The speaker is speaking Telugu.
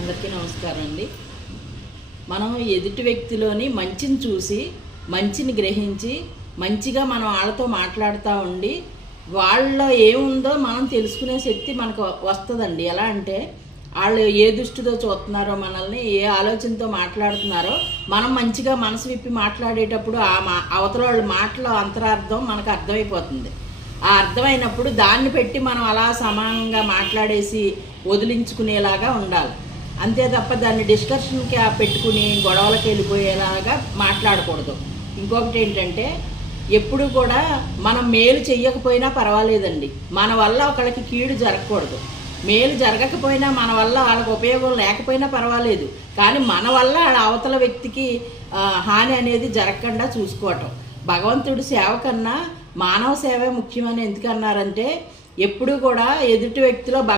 అందరికీ నమస్కారం అండి. మనం ఎదుటి వ్యక్తిలోని మంచిని చూసి మంచిని గ్రహించి మంచిగా మనం వాళ్ళతో మాట్లాడుతూ ఉండి వాళ్ళలో ఏముందో మనం తెలుసుకునే శక్తి మనకు వస్తుందండి. ఎలా అంటే వాళ్ళు ఏ దృష్టితో చూస్తున్నారో, మనల్ని ఏ ఆలోచనతో మాట్లాడుతున్నారో మనం మంచిగా మనసు విప్పి మాట్లాడేటప్పుడు అవతల వాళ్ళ మాటలో అంతరార్థం మనకు అర్థమైపోతుంది. ఆ అర్థమైనప్పుడు దాన్ని పెట్టి మనం అలా సమానంగా మాట్లాడేసి వదిలించుకునేలాగా ఉండాలి. అంతే తప్ప దాన్ని డిస్కషన్కి పెట్టుకుని గొడవలకు వెళ్ళిపోయేలాగా మాట్లాడకూడదు. ఇంకొకటి ఏంటంటే, ఎప్పుడు కూడా మనం మేలు చెయ్యకపోయినా పర్వాలేదండి, మన వల్ల ఒకళ్ళకి కీడు జరగకూడదు. మేలు జరగకపోయినా మన వల్ల వాళ్ళకి ఉపయోగం లేకపోయినా పర్వాలేదు, కానీ మన వల్ల వాళ్ళ అవతల వ్యక్తికి హాని అనేది జరగకుండా చూసుకోవటం. భగవంతుడి సేవ కన్నా మానవ సేవే ముఖ్యమని ఎందుకన్నారంటే, ఎప్పుడూ కూడా ఎదుటి వ్యక్తిలో